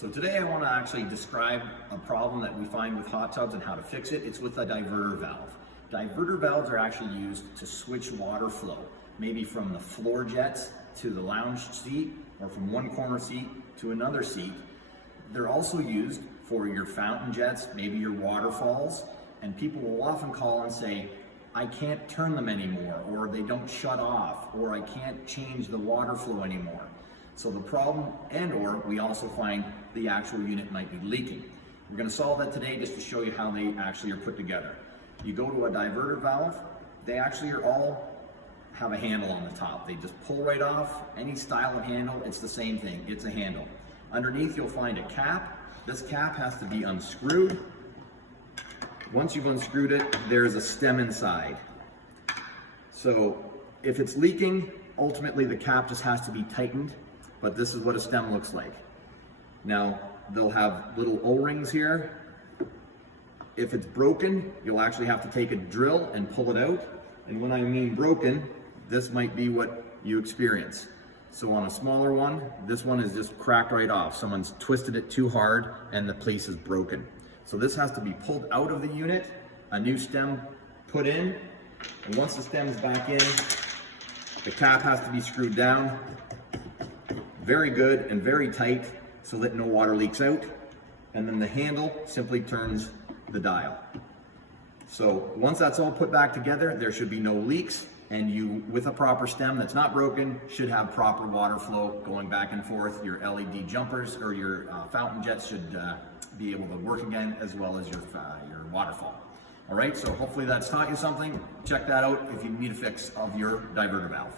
So today I want to actually describe a problem that we find with hot tubs and how to fix it. It's with a diverter valve. Diverter valves are actually used to switch water flow, maybe from the floor jets to the lounge seat or from one corner seat to another seat. They're also used for your fountain jets, maybe your waterfalls, and people will often call and say, I can't turn them anymore, or they don't shut off, or I can't change the water flow anymore. So the problem, and/or we also find the actual unit might be leaking. We're going to solve that today just to show you how they actually are put together. You go to a diverter valve, they actually are all have a handle on the top. They just pull right off. Any style of handle, it's the same thing. It's a handle. Underneath you'll find a cap. This cap has to be unscrewed. Once you've unscrewed it, there's a stem inside. So if it's leaking, ultimately the cap just has to be tightened, but this is what a stem looks like. Now, they'll have little O-rings here. If it's broken, you'll actually have to take a drill and pull it out. And when I mean broken, this might be what you experience. So on a smaller one, this one is just cracked right off. Someone's twisted it too hard and the piece is broken. So this has to be pulled out of the unit, a new stem put in, and once the stem is back in, the cap has to be screwed down very good and very tight so that no water leaks out, and then the handle simply turns the dial. So once that's all put back together, there should be no leaks, and you, with a proper stem that's not broken, should have proper water flow going back and forth. Your LED jumpers or your fountain jets should be able to work again, as well as your waterfall. All right, so hopefully that's taught you something. Check that out if you need a fix of your diverter valve.